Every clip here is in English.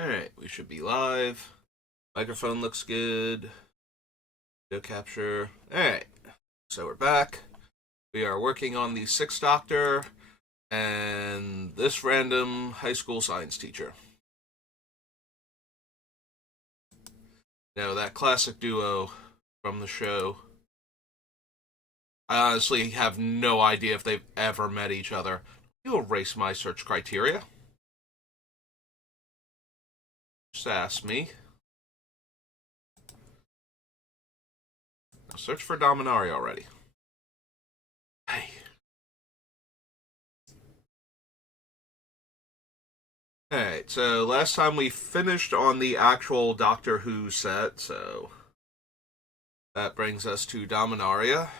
Alright, we should be live. Microphone looks good. Video capture. Alright, so we're back. We are working on the Sixth Doctor and this random high school science teacher. Now, that classic duo from the show. I honestly have no idea if they've ever met each other. You erase my search criteria. Just ask me. Now search for Dominari already. Hey. Alright, so last time we finished on the actual Doctor Who set, so that brings us to Dominaria.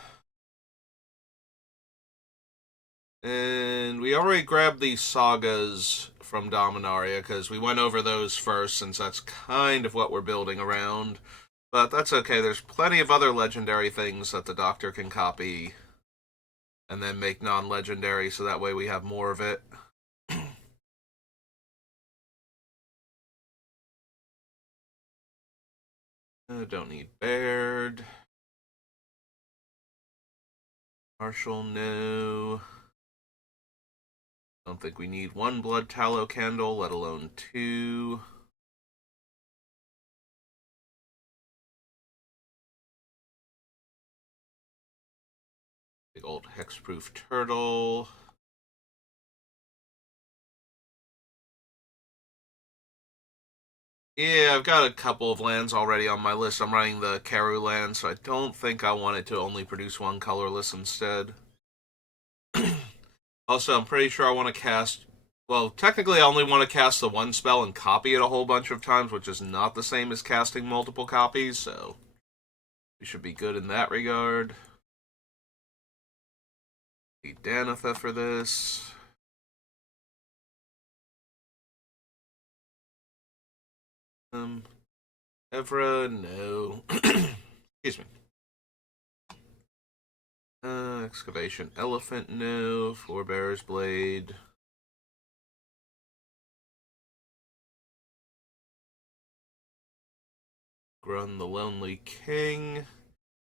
And we already grabbed the sagas from Dominaria because we went over those first since that's kind of what we're building around. But that's okay, there's plenty of other legendary things that the Doctor can copy and then make non-legendary so that way we have more of it. Don't need Baird. Marshall, no. Don't think we need one blood tallow candle, let alone two. Big old hexproof turtle. Yeah, I've got a couple of lands already on my list. I'm running the Karu land, so I don't think I want it to only produce one colorless instead. Also, I'm pretty sure I want to cast... Well, technically I only want to cast the one spell and copy it a whole bunch of times, which is not the same as casting multiple copies, so we should be good in that regard. Need Danitha for this. Evra, no. Excuse me. Excavation Elephant, no. Forebear's Blade. Grun the Lonely King.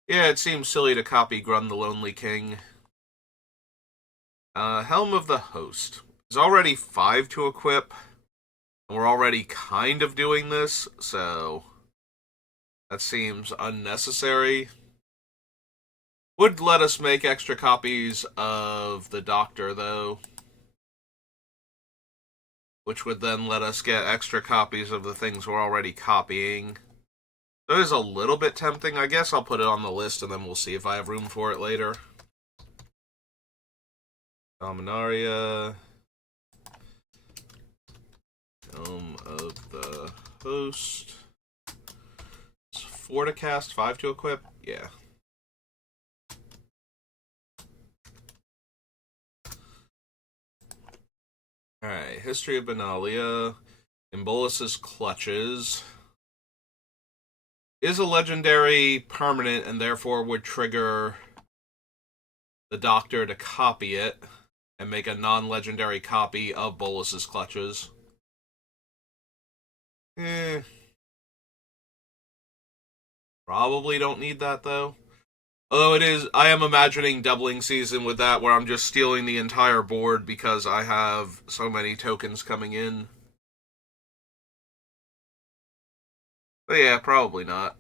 Yeah, it seems silly to copy Grun the Lonely King. Helm of the Host. There's already 5 to equip. And we're already kind of doing this, so that seems unnecessary. Would let us make extra copies of the Doctor, though. Which would then let us get extra copies of the things we're already copying. So it is a little bit tempting. I guess I'll put it on the list and then we'll see if I have room for it later. Dominaria. Helm of the Host. It's 4 to cast, 5 to equip? Yeah. Alright, History of Benalia. Embolus's Clutches. Is a legendary permanent and therefore would trigger the Doctor to copy it and make a non-legendary copy of Bolus's Clutches. Probably don't need that, though. Although I am imagining doubling season with that, where I'm just stealing the entire board because I have so many tokens coming in. But yeah, probably not.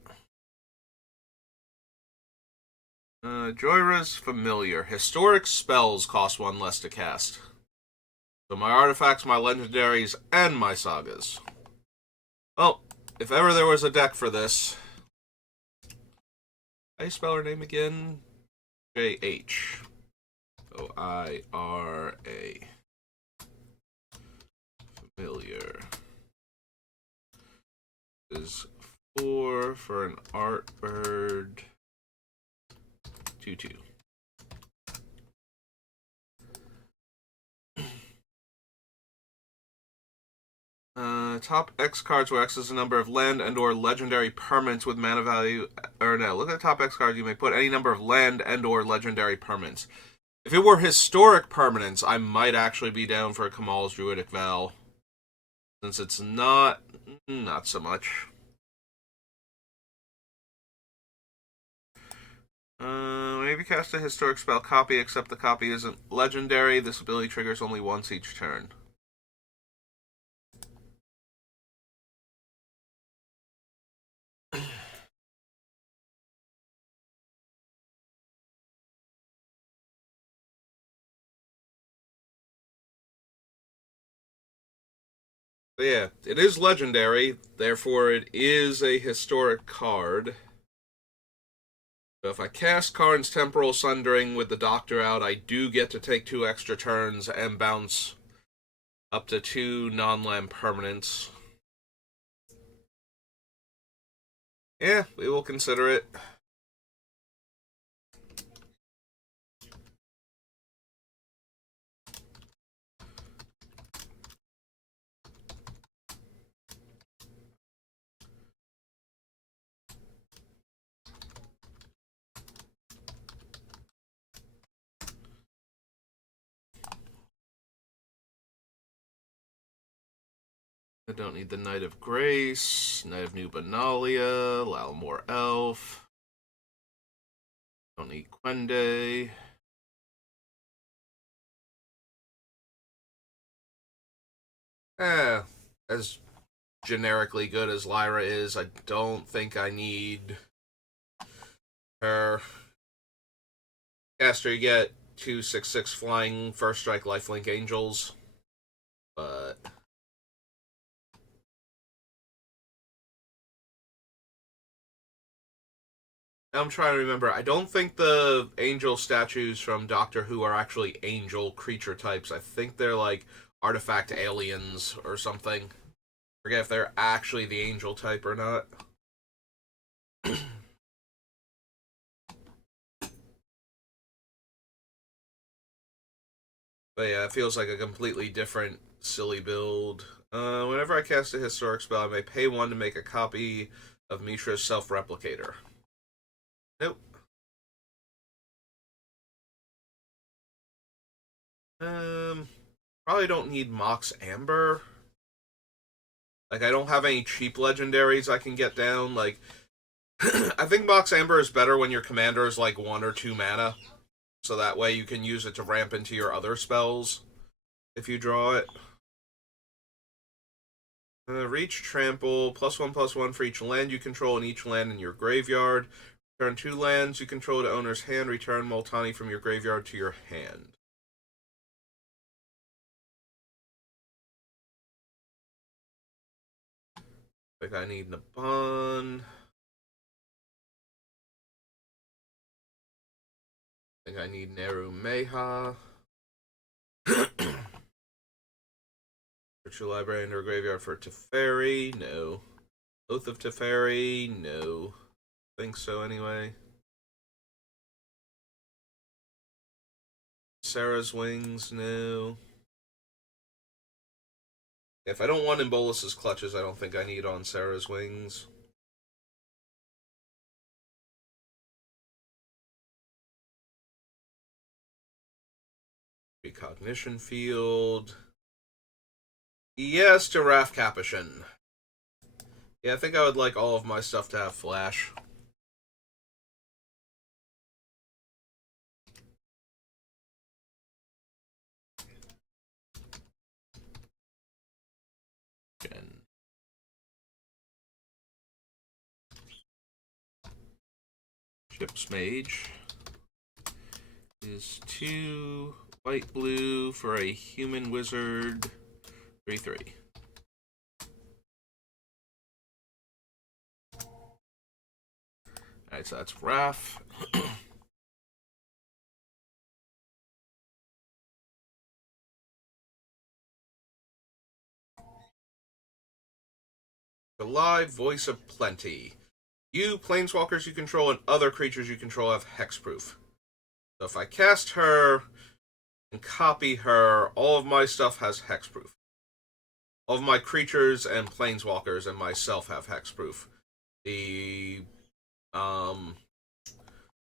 Joyra's Familiar. Historic spells cost 1 less to cast. So my artifacts, my legendaries, and my sagas. Well, if ever there was a deck for this... How do you spell her name again? J-H. O-I-R-A. Familiar. Is 4 for an art bird. 2/2. Top X cards where X is the number of land and or legendary permanents with mana value. Or no, look at the top X cards. You may put any number of land and or legendary permanents. If it were historic permanents, I might actually be down for a Kamal's Druidic Vow. Since it's not so much. Maybe cast a historic spell copy, except the copy isn't legendary. This ability triggers only once each turn. But yeah, it is legendary, therefore it is a historic card. So if I cast Karn's Temporal Sundering with the Doctor out, I do get to take 2 extra turns and bounce up to 2 non-land permanents. Yeah, we will consider it. I don't need the Knight of Grace, Knight of New Benalia, Lalmore Elf. Don't need Quende. As generically good as Lyra is, I don't think I need her. Caster, you get 2/6/6 flying, first strike, lifelink angels. But I'm trying to remember. I don't think the angel statues from Doctor Who are actually angel creature types. I think they're like artifact aliens or something. Forget if they're actually the angel type or not. But yeah, it feels like a completely different silly build. Whenever I cast a historic spell, I may pay 1 to make a copy of Mishra's self-replicator. Nope. Probably don't need Mox Amber. Like, I don't have any cheap legendaries I can get down. Like, I think Mox Amber is better when your commander is like 1 or 2 mana. So that way you can use it to ramp into your other spells if you draw it. Reach, trample, +1/+1 for each land you control and each land in your graveyard. Return 2 lands you control to owner's hand. Return Multani from your graveyard to your hand. I think I need Naban. I think I need Neru Meha. Virtual Library into a graveyard for Teferi? No. Oath of Teferi? No. Think so anyway. Sarah's Wings? No. If I don't want Embolus's Clutches, I don't think I need on Sarah's Wings. Recognition Field. Yes to Raf Capuchin. Yeah, I think I would like all of my stuff to have Flash. Ship's Mage is 2 white blue for a human wizard 3/3. Alright, so that's Raph. The live Voice of Plenty. You, planeswalkers you control, and other creatures you control have hexproof. So if I cast her and copy her, all of my stuff has hexproof. All of my creatures and planeswalkers and myself have hexproof. All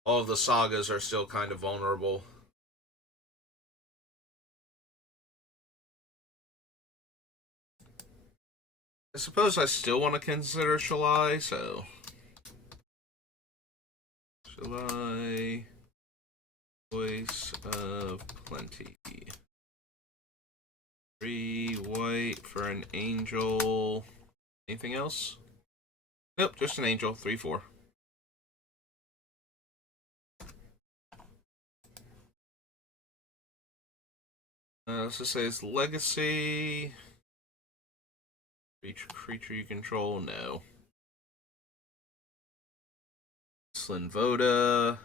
of the sagas are still kind of vulnerable. I suppose I still want to consider Shalai, so Shalai, Voice of Plenty. 3 white for an angel. Anything else? Nope, just an angel. 3/4. Let's just say it's legacy. Each creature you control, no. Slinvoda.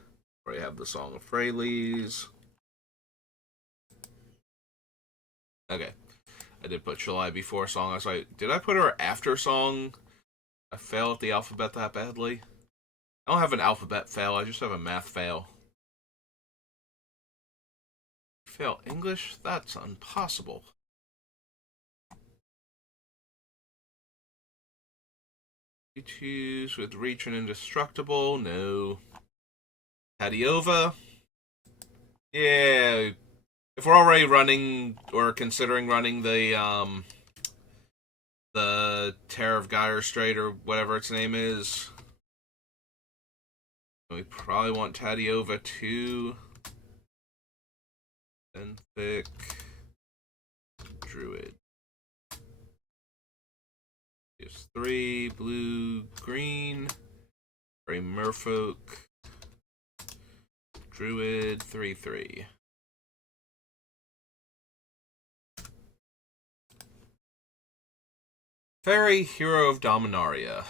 Already have the Song of Freyleys. Okay. I did put Shalai before Song. I was like, did I put her after Song? I failed at the alphabet that badly. I don't have an alphabet fail, I just have a math fail. Fail English? That's impossible. You choose with Reach and Indestructible? No. Tadiova? Yeah. If we're already running or considering running the Terror of Gyre Strait or whatever its name is, we probably want Tadiova too. Benthic Druid. Here's 3 blue, green. Very Merfolk. Druid 3/3. Fairy, Hero of Dominaria.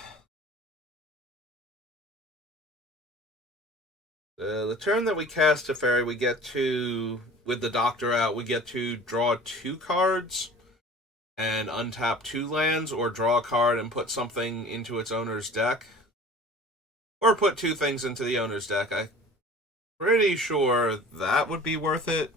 The turn that we cast a fairy, we get to, with the Doctor out, we get to draw 2 cards and untap 2 lands, or draw a card and put something into its owner's deck. Or put 2 things into the owner's deck. I'm pretty sure that would be worth it.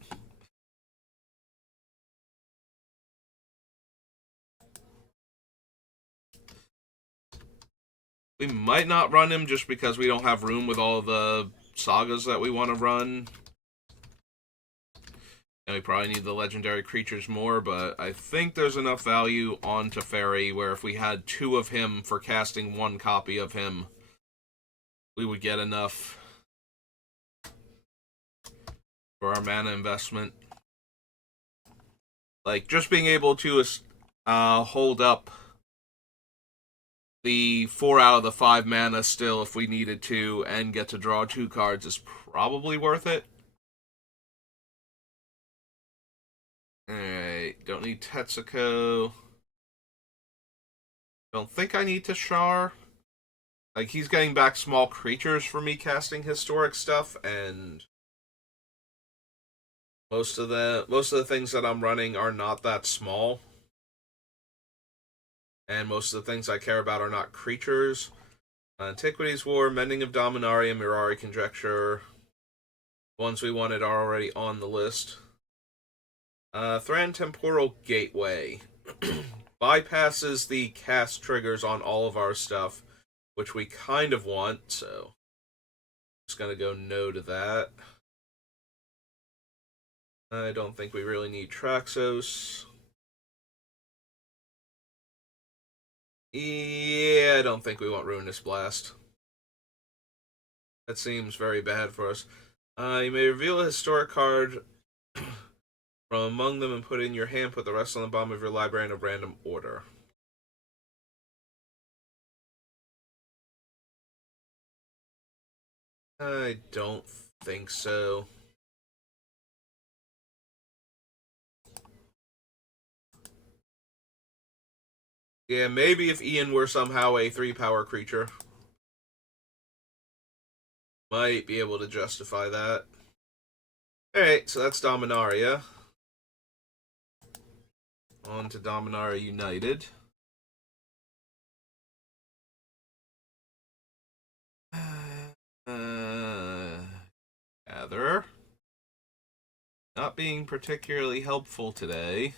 We might not run him just because we don't have room with all the sagas that we want to run. And we probably need the legendary creatures more, but I think there's enough value on Teferi where if we had 2 of him for casting 1 copy of him, we would get enough for our mana investment. Like, just being able to hold up the 4 out of the 5 mana still if we needed to and get to draw 2 cards is probably worth it. Alright, don't need Tetsuko. Don't think I need to Shar. Like, he's getting back small creatures for me casting historic stuff, and most of the things that I'm running are not that small. And most of the things I care about are not creatures. Antiquities War, Mending of Dominaria, Mirari Conjecture. Ones we wanted are already on the list. Thran Temporal Gateway. Bypasses the cast triggers on all of our stuff, which we kind of want, so just gonna go no to that. I don't think we really need Traxos. Yeah, I don't think we want Ruinous Blast. That seems very bad for us. You may reveal a historic card from among them and put it in your hand. Put the rest on the bottom of your library in a random order. I don't think so. Yeah, maybe if Ian were somehow a 3-power creature. Might be able to justify that. Alright, so that's Dominaria. On to Dominaria United. Gather. Not being particularly helpful today.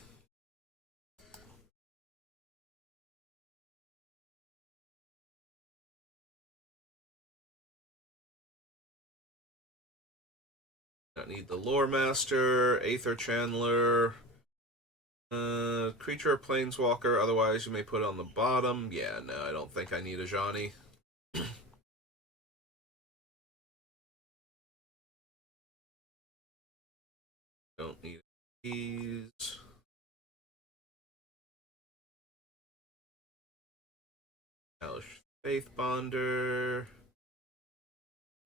Don't need the Lore Master, Aether Chandler, creature or planeswalker, otherwise you may put it on the bottom. Yeah, no, I don't think I need a Johnny. Don't need these. Hellish Faith Bonder.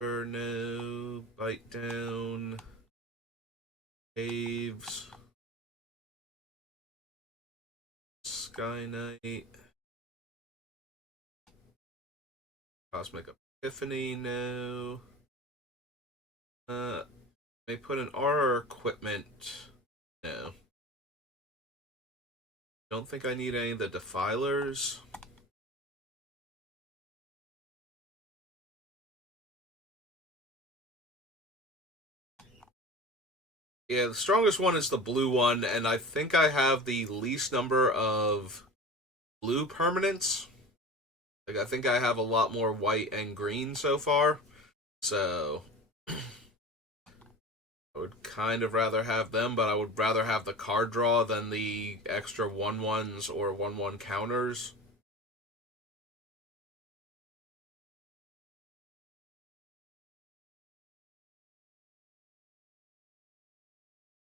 Burno. Bite Down. Caves. Sky Knight. Cosmic Epiphany, no. May put an R equipment. No. Don't think I need any of the Defilers. Yeah, the strongest one is the blue one, and I think I have the least number of blue permanents. Like, I think I have a lot more white and green so far. So, I would kind of rather have them, but I would rather have the card draw than the extra 1/1s or 1/1 counters.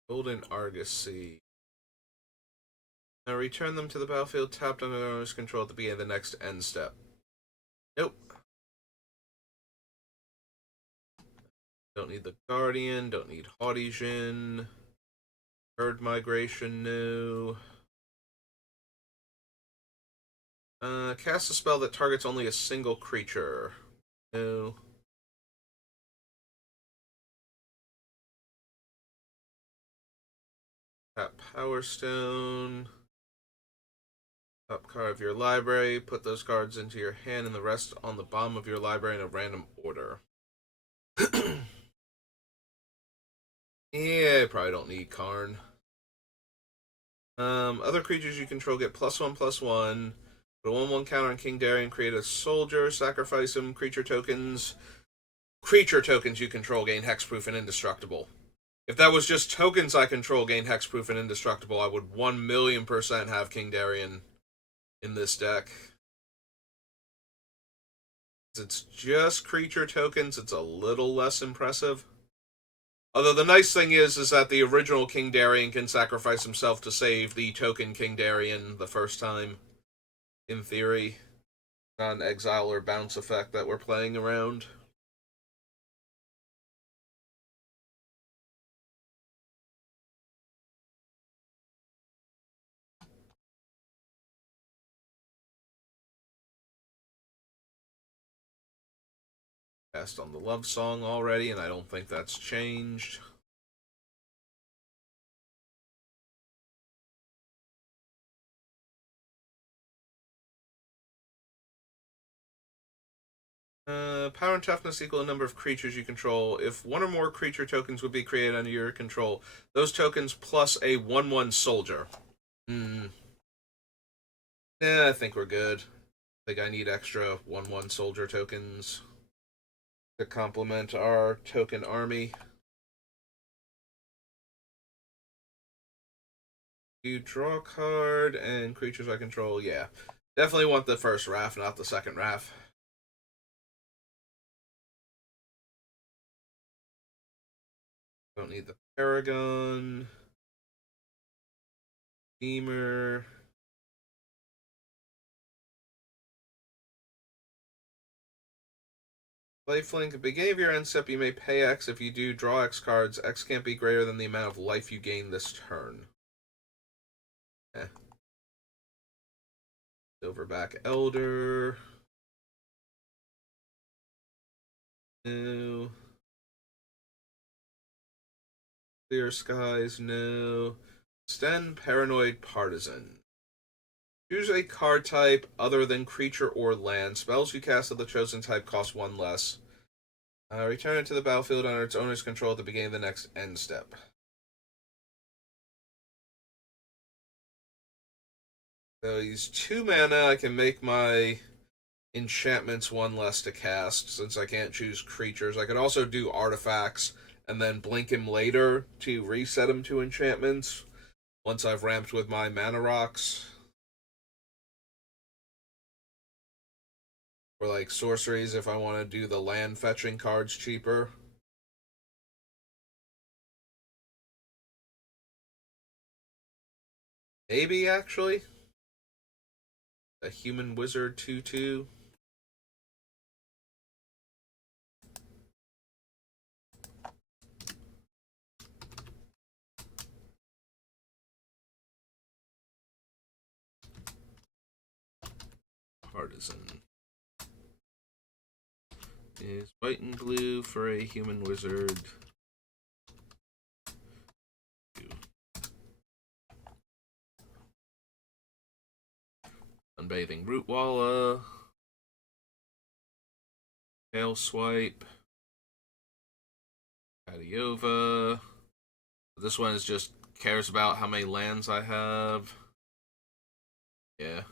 Golden Argosy. Now return them to the battlefield tapped under their owner's control at the beginning of the next end step. Nope. Don't need the Guardian, don't need Haughty Jin. Bird Migration, no. Cast a spell that targets only a single creature. No. Tap Power Stone. Top card of your library. Put those cards into your hand and the rest on the bottom of your library in a random order. Yeah, I probably don't need Karn. Other creatures you control get +1/+1. Put a 1/1 counter on King Darian, create a soldier, sacrifice him, creature tokens. Creature tokens you control gain hexproof and indestructible. If that was just tokens I control gain hexproof and indestructible, I would 1,000,000% have King Darian in this deck. It's just creature tokens, it's a little less impressive. Although the nice thing is that the original King Darian can sacrifice himself to save the token King Darian the first time, in theory. Not an exile or bounce effect that we're playing around. Passed on the love song already, and I don't think that's changed. Power and toughness equal the number of creatures you control. If one or more creature tokens would be created under your control, those tokens plus a 1/1 soldier. Yeah, I think we're good. I think I need extra 1/1 soldier tokens to complement our token army. You draw a card and creatures I control. Yeah, definitely want the first Wrath, not the second Wrath. Don't need the Paragon. Beamer. Lifelink. At the beginning of your end step, you may pay X. If you do, draw X cards. X can't be greater than the amount of life you gain this turn. Eh. Silverback Elder. No. Clear Skies, no. Sten Paranoid Partisan. Choose a card type other than creature or land. Spells you cast of the chosen type cost 1 less. Return it to the battlefield under its owner's control at the beginning of the next end step. So he's 2 mana. I can make my enchantments 1 less to cast since I can't choose creatures. I could also do artifacts and then blink him later to reset him to enchantments. once I've ramped with my mana rocks. For like sorceries, if I want to do the land fetching cards cheaper. Maybe, actually. A human wizard 2/2. Partisan. Is white and blue for a human wizard. Unbathing Rootwalla. Tail Swipe. Adiova. This one is just cares about how many lands I have. Yeah.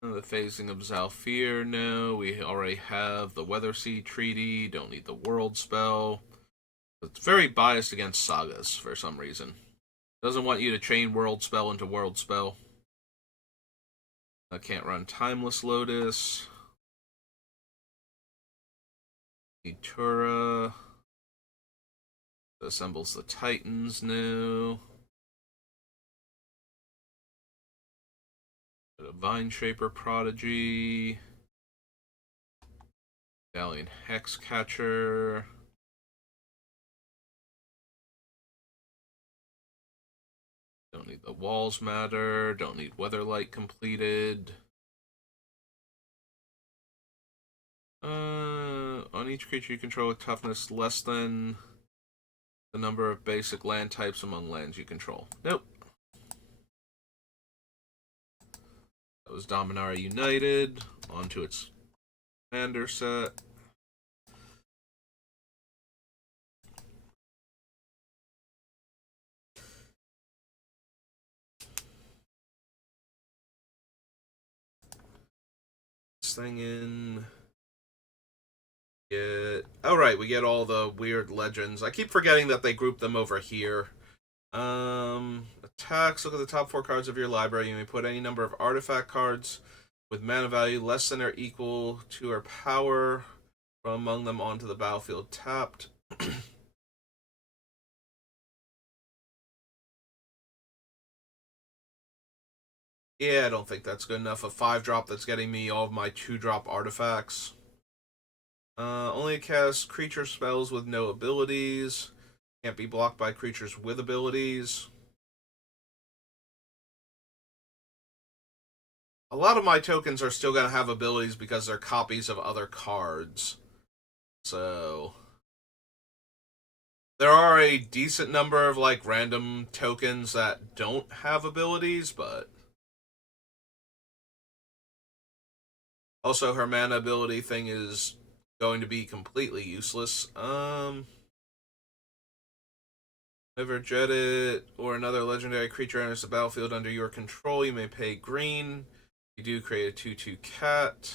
The Phasing of Zhalfir, no. We already have the Weathersea Treaty. Don't need the World Spell. It's very biased against sagas for some reason. Doesn't want you to chain World Spell into World Spell. I can't run Timeless Lotus. Etura. Assembles the Titans now. A Vine Shaper Prodigy. Galleon Hexcatcher. Don't need the Walls Matter. Don't need Weatherlight completed. On each creature you control with toughness less than the number of basic land types among lands you control. Nope. That was Dominaria United. Onto its commander set. This thing in. We get all the weird legends. I keep forgetting that they group them over here. Attacks. Look at the top 4 cards of your library. You may put any number of artifact cards with mana value less than or equal to or power from among them onto the battlefield tapped. Yeah, I don't think that's good enough. A 5-drop that's getting me all of my 2-drop artifacts. Only cast creature spells with no abilities. Can't be blocked by creatures with abilities. A lot of my tokens are still going to have abilities because they're copies of other cards. So there are a decent number of like random tokens that don't have abilities, but also her mana ability thing is going to be completely useless. Whenever Jedit or another legendary creature enters the battlefield under your control, you may pay green. You do create a 2/2 cat.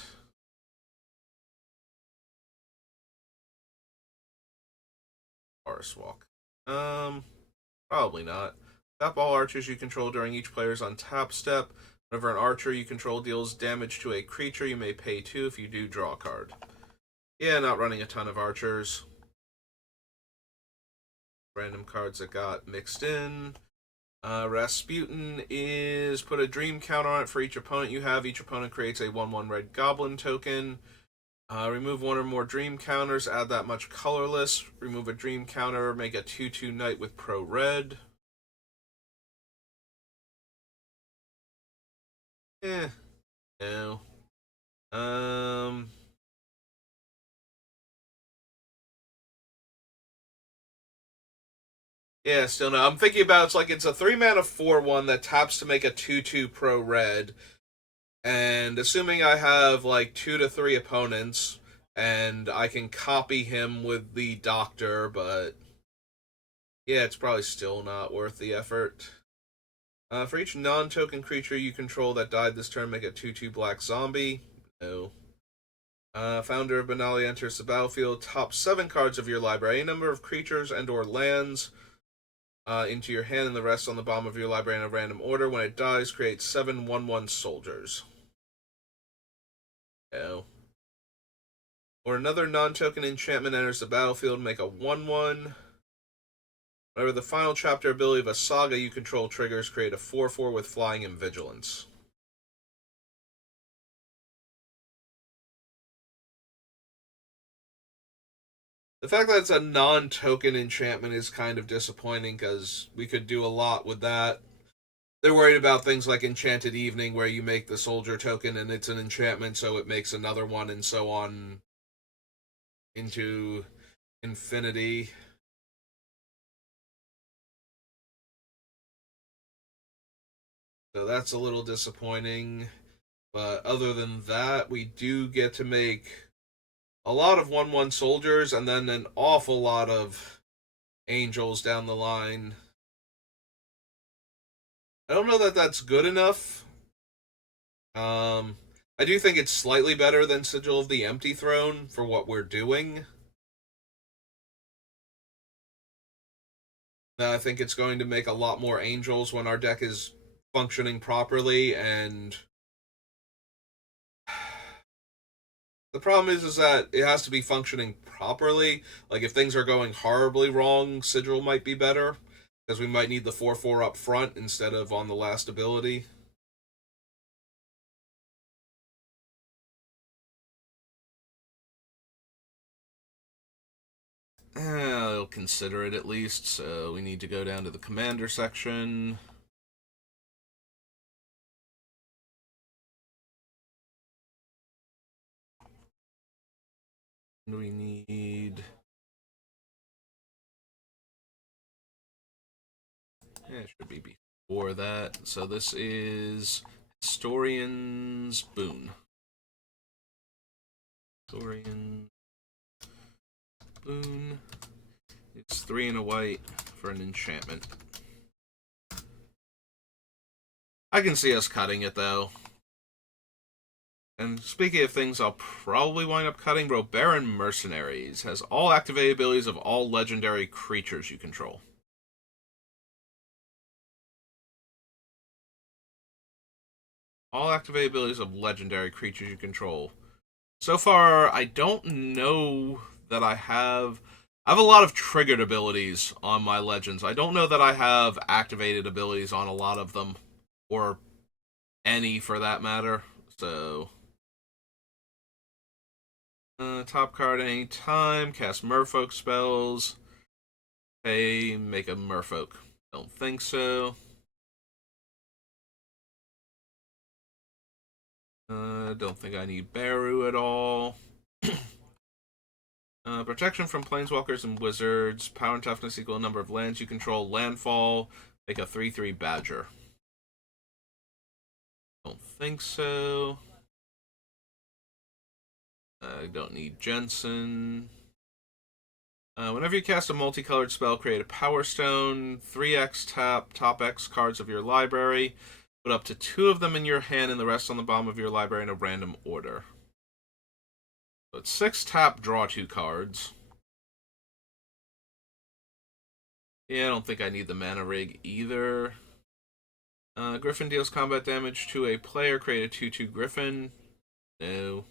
Forest Walk. Probably not. Tap all archers you control during each player's untap step. Whenever an archer you control deals damage to a creature, you may pay 2. If you do, draw a card. Yeah, not running a ton of archers. Random cards that got mixed in. Rasputin is put a dream counter on it for each opponent you have. Each opponent creates a 1/1 red goblin token. Remove 1 or more dream counters, add that much colorless. Remove a dream counter, make a 2/2 knight with pro red. No. Yeah, still no. I'm thinking about it's a 3-mana 4/1 that taps to make a 2/2 pro red. And assuming I have like 2 to 3 opponents, and I can copy him with the doctor, but yeah, it's probably still not worth the effort. For each non-token creature you control that died this turn, make a 2/2 black zombie. No. Founder of Benali enters the battlefield. Top 7 cards of your library. A number of creatures and or lands into your hand and the rest on the bottom of your library in a random order. When it dies, create 7 1/1 soldiers. Oh. Or another non-token enchantment enters the battlefield, make a 1/1. Whenever the final chapter ability of a saga you control triggers, create a 4/4 with flying and vigilance. The fact that it's a non-token enchantment is kind of disappointing because we could do a lot with that. They're worried about things like Enchanted Evening, where you make the soldier token and it's an enchantment, so it makes another one, and so on into infinity. So that's a little disappointing. But other than that, we do get to make a lot of 1/1 soldiers and then an awful lot of angels down the line. I don't know that that's good enough. I do think it's slightly better than Sigil of the Empty Throne for what we're doing. I think it's going to make a lot more angels when our deck is functioning properly, and the problem is that it has to be functioning properly. Like, if things are going horribly wrong, Sigil might be better, because we might need the 4/4 up front instead of on the last ability. I'll consider it at least, so we need to go down to the commander section. We need... it should be before that. So this is Historian's Boon. Historian Boon. It's 3 and a white for an enchantment. I can see us cutting it, though. And speaking of things I'll probably wind up cutting, bro, Baron Mercenaries has all activated abilities of all legendary creatures you control. All activated abilities of legendary creatures you control. So far, I don't know that I have... I have a lot of triggered abilities on my legends. I don't know that I have activated abilities on a lot of them. Or any, for that matter. So... top card any time. Cast merfolk spells. Hey, make a merfolk. Don't think so. Don't think I need Baru at all. Protection from planeswalkers and wizards. Power and toughness equal number of lands you control. Landfall. Make a 3/3 badger. Don't think so. Don't need Jensen. Whenever you cast a multicolored spell, create a Power Stone. 3x tap top X cards of your library. Put up to 2 of them in your hand and the rest on the bottom of your library in a random order. So it's 6 tap, draw 2 cards. Yeah, I don't think I need the mana rig either. Griffin deals combat damage to a player. Create a 2/2 Griffin. No.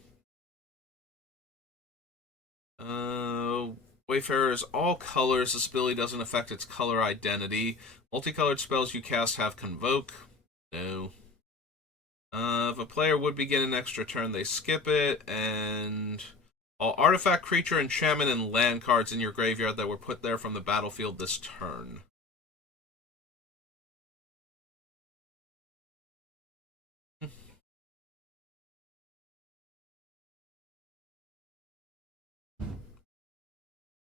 Wayfarer is all colors. This ability doesn't affect its color identity. Multicolored spells you cast have Convoke. No. If a player would begin an extra turn, they skip it. And all artifact, creature, enchantment, and land cards in your graveyard that were put there from the battlefield this turn.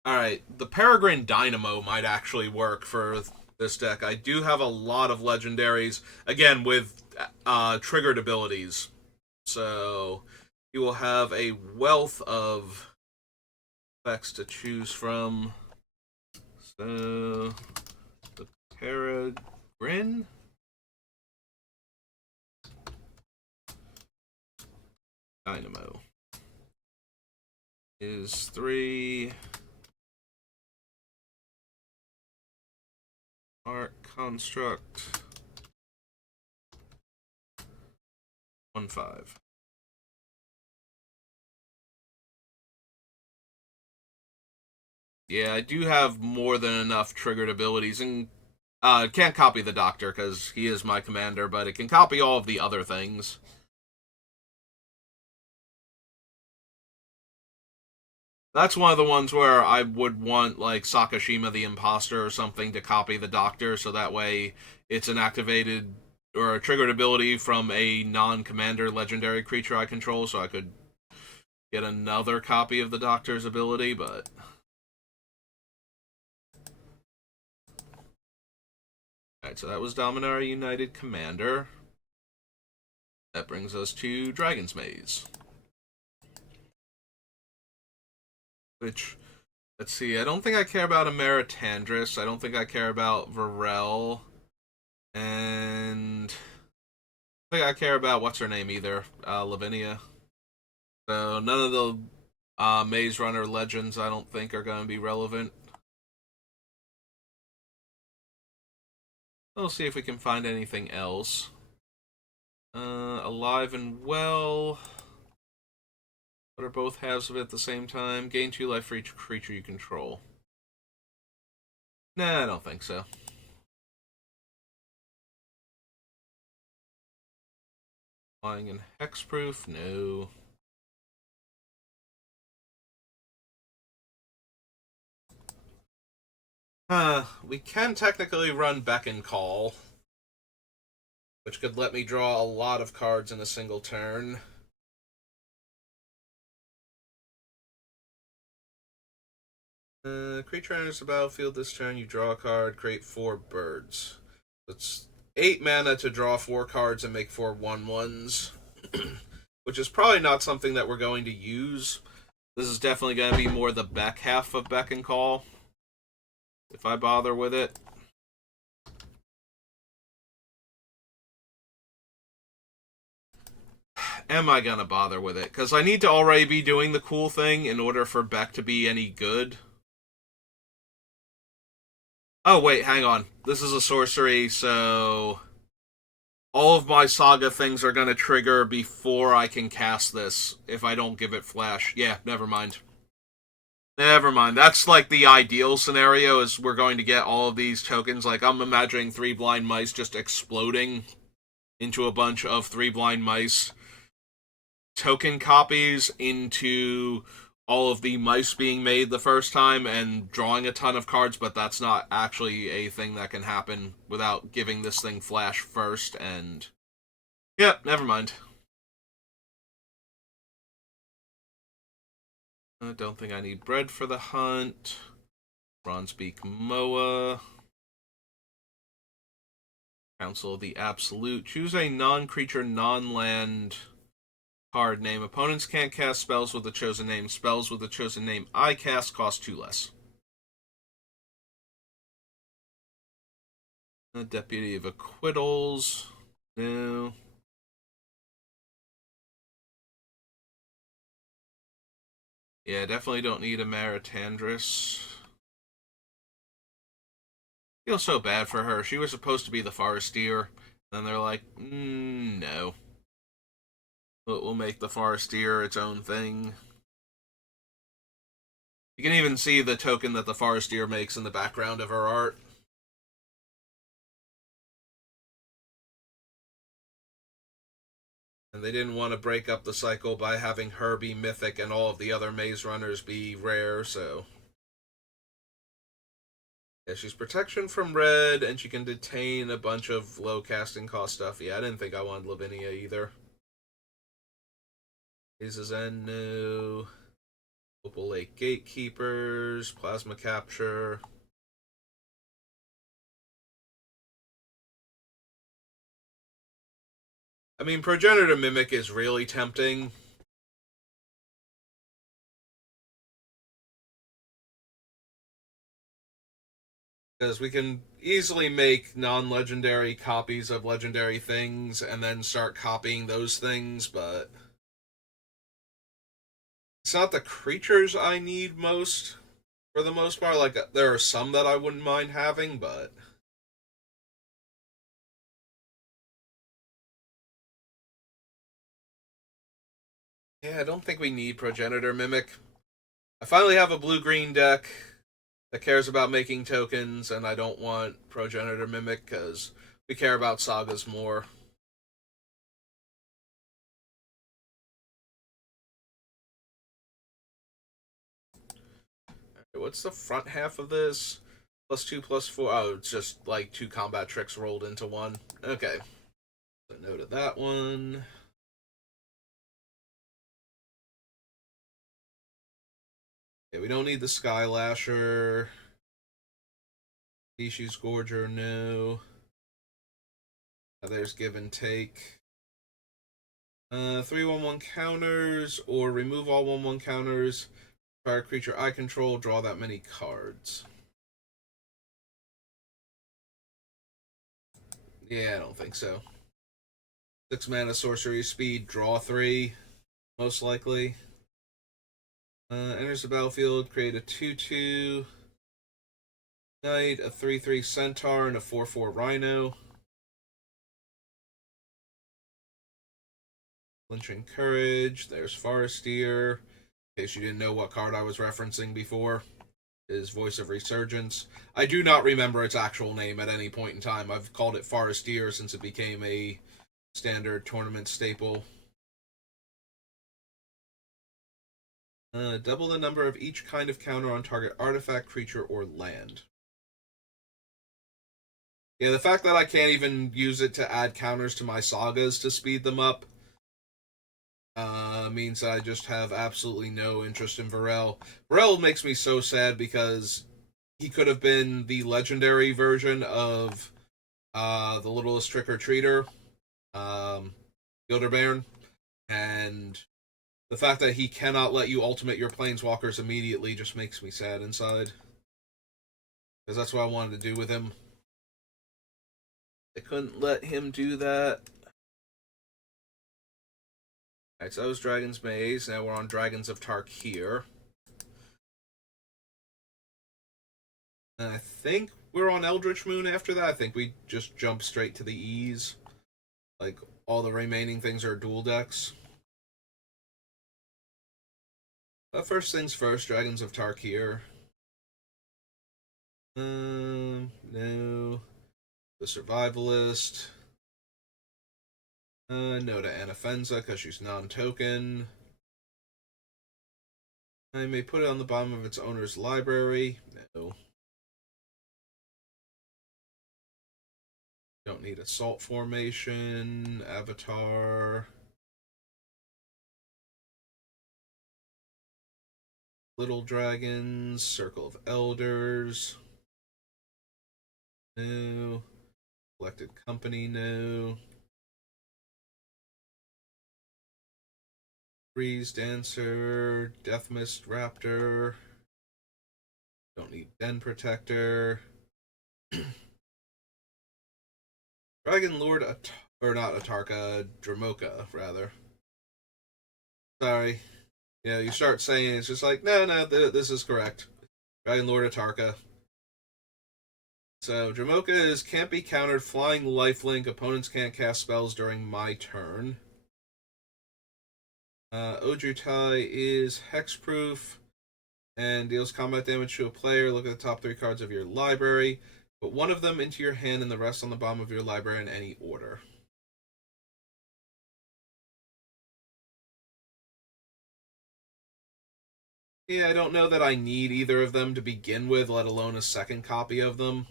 Alright, the Peregrine Dynamo might actually work for this deck. I do have a lot of legendaries, again, with triggered abilities. So you will have a wealth of effects to choose from. So, the Peregrine Dynamo. is 3. Art construct 1-5. Yeah, I do have more than enough triggered abilities, and it can't copy the Doctor because he is my commander, but it can copy all of the other things. That's one of the ones where I would want, like, Sakashima the Imposter or something to copy the Doctor, so that way it's an activated or a triggered ability from a non-commander legendary creature I control, so I could get another copy of the Doctor's ability, but... Alright, so that was Dominaria United Commander. That brings us to Dragon's Maze. Which, let's see, I don't think I care about Ameritandris. I don't think I care about Varel. And I don't think I care about what's her name either, Lavinia. So none of the Maze Runner legends I don't think are going to be relevant. We'll see if we can find anything else. Alive and Well. What are both halves of it at the same time? Gain 2 life for each creature you control. Nah, I don't think so. Flying in hexproof? No. We can technically run Beckon Call, which could let me draw a lot of cards in a single turn. Creature enters the battlefield this turn, you draw a card, create 4 birds. It's 8 mana to draw 4 cards and make 4 1/1s, which is probably not something that we're going to use. This is definitely going to be more the back half of Beckon Call, if I bother with it. Am I going to bother with it? Because I need to already be doing the cool thing in order for Beck to be any good. Oh, wait, hang on. This is a sorcery, so... all of my Saga things are going to trigger before I can cast this, if I don't give it Flash. Yeah, never mind. Never mind. That's, like, the ideal scenario, is we're going to get all of these tokens. Like, I'm imagining 3 Blind Mice just exploding into a bunch of 3 Blind Mice token copies into all of the mice being made the first time and drawing a ton of cards, but that's not actually a thing that can happen without giving this thing Flash first, and... yep, never mind. I don't think I need bread for the hunt. Bronzebeak Moa. Council of the Absolute. Choose a non-creature, non-land card name. Opponents can't cast spells with the chosen name. Spells with the chosen name I cast cost 2 less. The Deputy of Acquittals. No. Yeah, definitely don't need a Maritandris. Feel so bad for her. She was supposed to be the Forestier. Then they're like, no. We'll make the Forestier its own thing. You can even see the token that the Forestier makes in the background of her art. And they didn't want to break up the cycle by having her be mythic and all of the other Maze Runners be rare, so... yeah, she's protection from red, and she can detain a bunch of low casting cost stuff. Yeah, I didn't think I wanted Lavinia either. Aces and no. Opal Lake Gatekeepers, Plasma Capture. I mean, Progenitor Mimic is really tempting. Because we can easily make non-legendary copies of legendary things and then start copying those things, but It's not the creatures I need most for the most part. Like there are some that I wouldn't mind having, but yeah, I don't think we need Progenitor Mimic. I finally have a blue-green deck that cares about making tokens, and I don't want Progenitor Mimic because we care about sagas more. What's the front half of this? Plus two, plus four. Oh, it's just like two combat tricks rolled into one. Okay. So noted that one. Okay, we don't need the Skylasher. Species Gorger, no. There's give and take. 3/1/1 counters, or remove all 1/1 counters. Fire creature I control, draw that many cards. Yeah, I don't think so. 6 mana sorcery speed, draw 3, most likely. Enters the battlefield, create a 2/2 knight, a 3/3 centaur, and a 4/4 rhino. Lynching Courage, there's Forestier. In case you didn't know what card I was referencing before, is Voice of Resurgence. I do not remember its actual name at any point in time. I've called it Forestier since it became a standard tournament staple. Double the number of each kind of counter on target artifact, creature, or land. Yeah, the fact that I can't even use it to add counters to my sagas to speed them up means that I just have absolutely no interest in Varel. Varel makes me so sad because he could have been the legendary version of the littlest trick or treater, um, Gilderbairn, and the fact that he cannot let you ultimate your planeswalkers immediately just makes me sad inside. Because that's what I wanted to do with him. They couldn't let him do that. Alright, so that was Dragon's Maze. Now we're on Dragons of Tarkir. And I think we're on Eldritch Moon after that. I think we just jump straight to the E's. Like, all the remaining things are dual decks. But first things first, Dragons of Tarkir. No. The Survivalist. No to Anafenza because she's non-token. I may put it on the bottom of its owner's library. No. Don't need Assault Formation, Avatar. Little Dragons, Circle of Elders. No. Collected Company, no. Breeze Dancer, Death Mist Raptor. Don't need Den Protector. Dragon Lord, or not Atarka, Dramoka, rather. Sorry. Yeah, you start saying it's just like, no, this is correct. Dragon Lord Atarka. So, Dramoka is can't be countered, flying lifelink, opponents can't cast spells during my turn. Ojutai is hexproof and deals combat damage to a player. Look at the top 3 cards of your library. Put one of them into your hand and the rest on the bottom of your library in any order. Yeah, I don't know that I need either of them to begin with, let alone a second copy of them.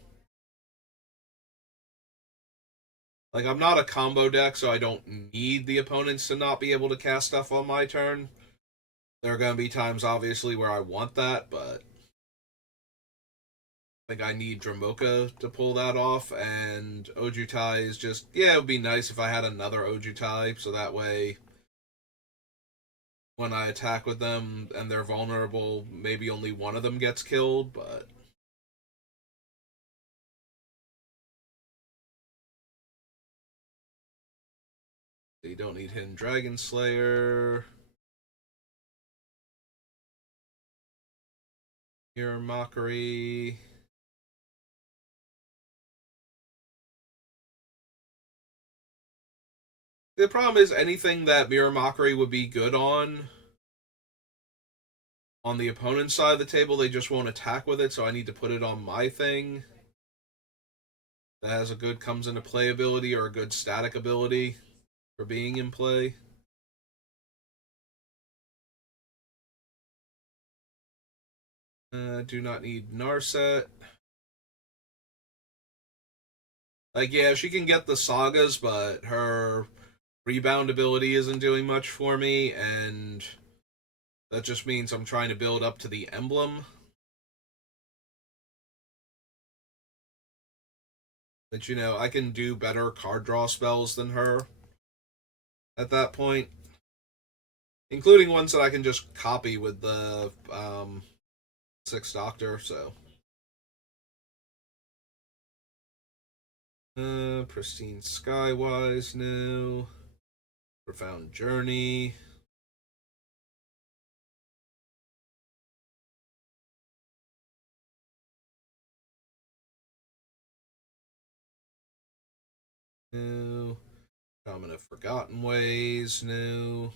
Like, I'm not a combo deck, so I don't need the opponents to not be able to cast stuff on my turn. There are going to be times, obviously, where I want that, but I think I need Dramoka to pull that off, and Ojutai is just, yeah, it would be nice if I had another Ojutai, so that way when I attack with them and they're vulnerable, maybe only one of them gets killed, but you don't need Hidden Dragon Slayer. Your Mockery. The problem is anything that Mirror Mockery would be good on the opponent's side of the table, they just won't attack with it, so I need to put it on my thing that has a good comes into play ability or a good static ability for being in play. Do not need Narset. Like, yeah, she can get the sagas, but her rebound ability isn't doing much for me, and that just means I'm trying to build up to the emblem. That, I can do better card draw spells than her at that point, including ones that I can just copy with the Sixth Doctor, so. Pristine Skywise, no. Profound Journey. No. Shaman of Forgotten Ways, no.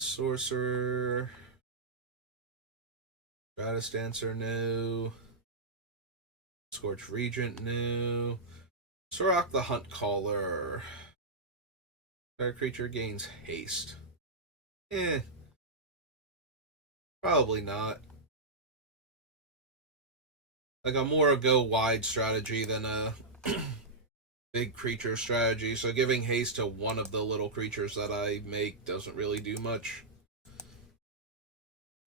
Sorcerer. Goddess Dancer, no. Scorch Regent, no. Sorok the Hunt Caller. That creature gains haste. Eh. Probably not. Like a more a go wide strategy than a big creature strategy. So giving haste to one of the little creatures that I make doesn't really do much.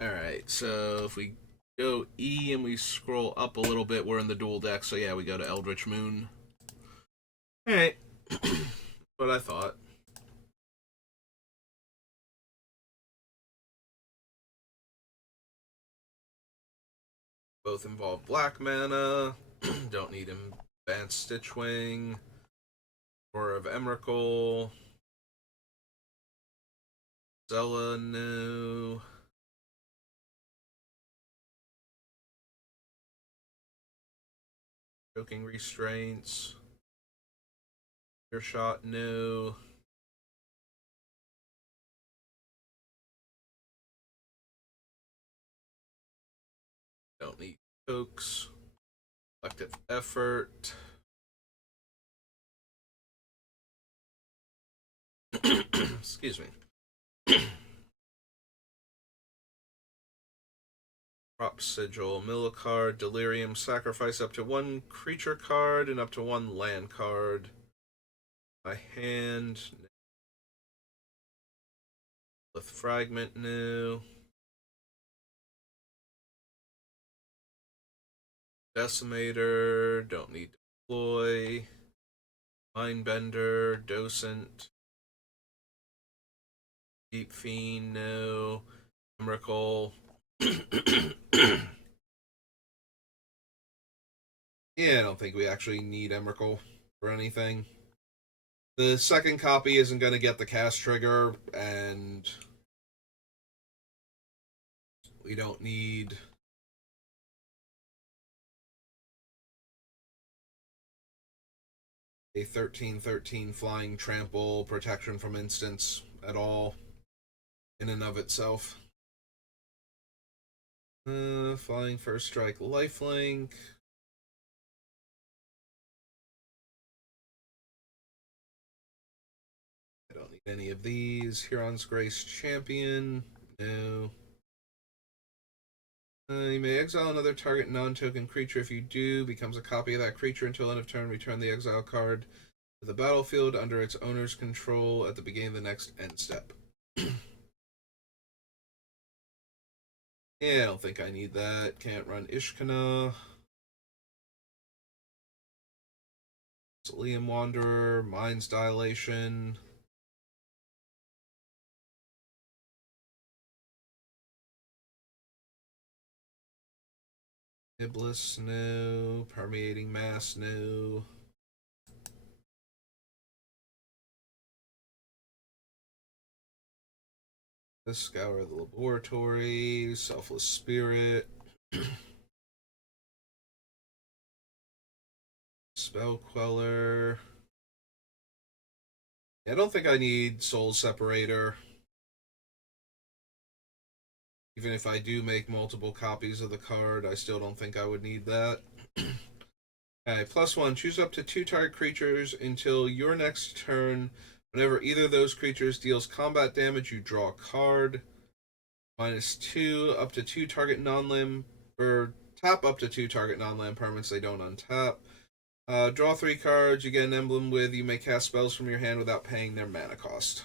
Alright, so if we go E and we scroll up a little bit, we're in the dual deck. So yeah, we go to Eldritch Moon. Alright. What I thought. Both involve black mana. Don't need advanced Stitchwing. Roar of Emrakul. Zella, no. Choking Restraints. Earshot, no. Don't need Cokes. Collective Effort. Excuse me. Prop Sigil, mill a card, Delirium, sacrifice up to one creature card and up to one land card. My hand. With Fragment, no. Decimator, don't need Deploy. Mindbender, Docent. Deep Fiend, no. Miracle. Yeah, I don't think we actually need Emrakul for anything. The second copy isn't going to get the cast trigger, and we don't need a 13/13 flying trample protection from instants at all in and of itself. Flying first strike lifelink. I don't need any of these. Huron's Grace Champion. No. You may exile another target non-token creature. If you do, becomes a copy of that creature until end of turn. Return the exile card to the battlefield under its owner's control at the beginning of the next end step. Yeah, I don't think I need that. Can't run Ishkana. Liam Wanderer, Mind's Dilation. Iblis, no. Permeating Mass, no. The Scour of the Laboratory, Selfless Spirit, Spell Queller. I don't think I need Soul Separator. Even if I do make multiple copies of the card, I still don't think I would need that. Alright, +1. Choose up to 2 target creatures until your next turn. Whenever either of those creatures deals combat damage, you draw a card. -2. Up to 2 target non-land, or tap up to 2 target non-land permanents they don't untap. Draw 3 cards. You get an emblem with you may cast spells from your hand without paying their mana cost.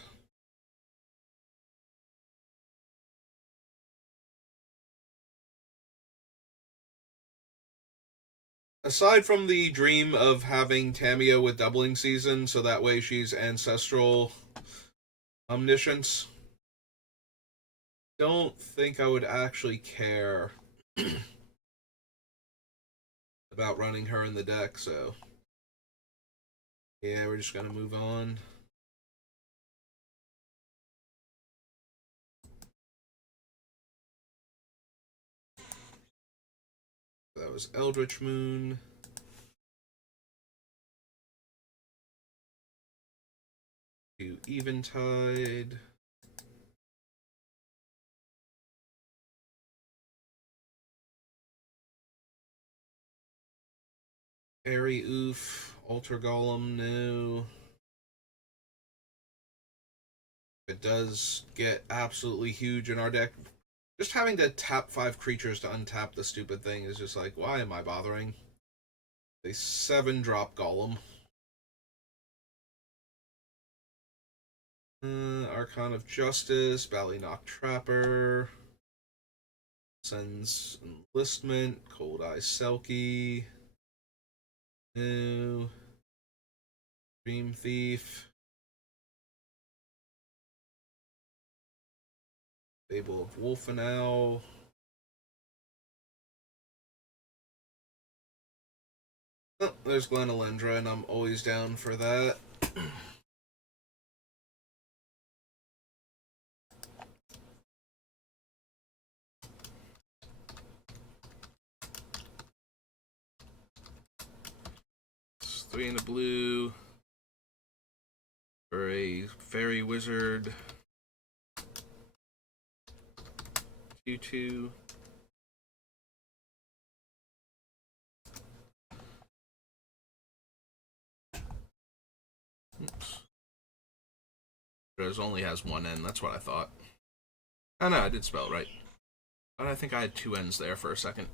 Aside from the dream of having Tamio with doubling season, so that way she's ancestral omniscience, don't think I would actually care about running her in the deck, so yeah, we're just gonna move on. That was Eldritch Moon. To Eventide. Airy Oof. Altar Golem, no. It does get absolutely huge in our deck. Just having to tap 5 creatures to untap the stupid thing is just like, why am I bothering? A 7-drop Golem. Archon of Justice, Ballynock Trapper, Sends Enlistment, Cold Eye Selkie, no. Dream Thief, Fable of Wolfenow. Oh, there's Glen Elendra, and I'm always down for that. It's 3 in the blue for a Fairy Wizard. 2/2. Oops. It only has 1 N, that's what I thought. Oh no, I did spell it right. But I think I had 2 N's there for a second.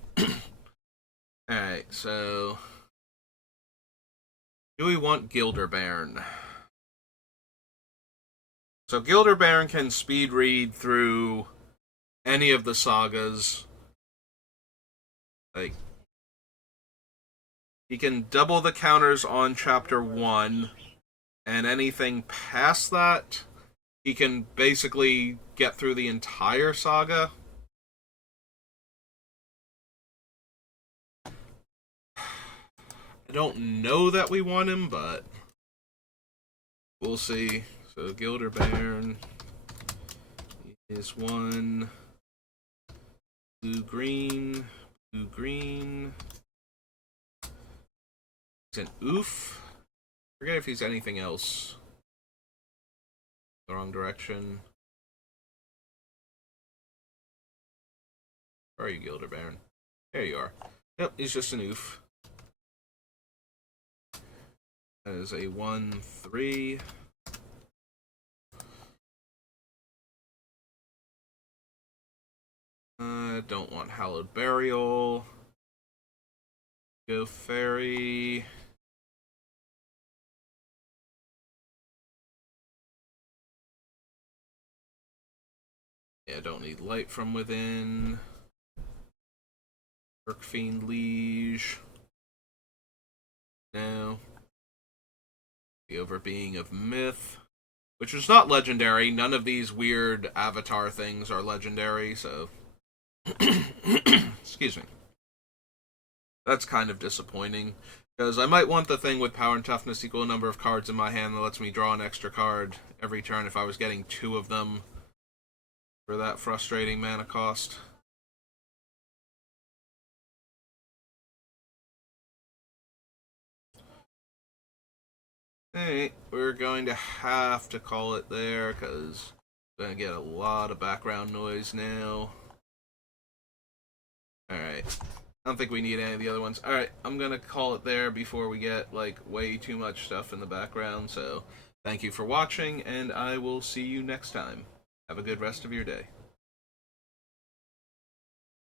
Alright, so do we want Gilderbairn? So Gilderbairn can speed read through any of the sagas. Like, he can double the counters on chapter 1, and anything past that, he can basically get through the entire saga. I don't know that we want him, but we'll see. So Gilderbairn is 1 blue-green, blue-green. He's an oof. Forget if he's anything else. The wrong direction. Where are you, Gilderbairn? There you are. Yep, he's just an oof. That is a 1/3. Don't want Hallowed Burial. Go Fairy. Yeah, don't need Light from Within. Orcfiend Liege. No. The Overbeing of Myth. Which is not legendary. None of these weird avatar things are legendary, so excuse me. That's kind of disappointing. Because I might want the thing with power and toughness equal number of cards in my hand that lets me draw an extra card every turn if I was getting 2 of them for that frustrating mana cost. Alright, we're going to have to call it there because we're going to get a lot of background noise now. Alright. I don't think we need any of the other ones. Alright, I'm going to call it there before we get, like, way too much stuff in the background. So, thank you for watching, and I will see you next time. Have a good rest of your day.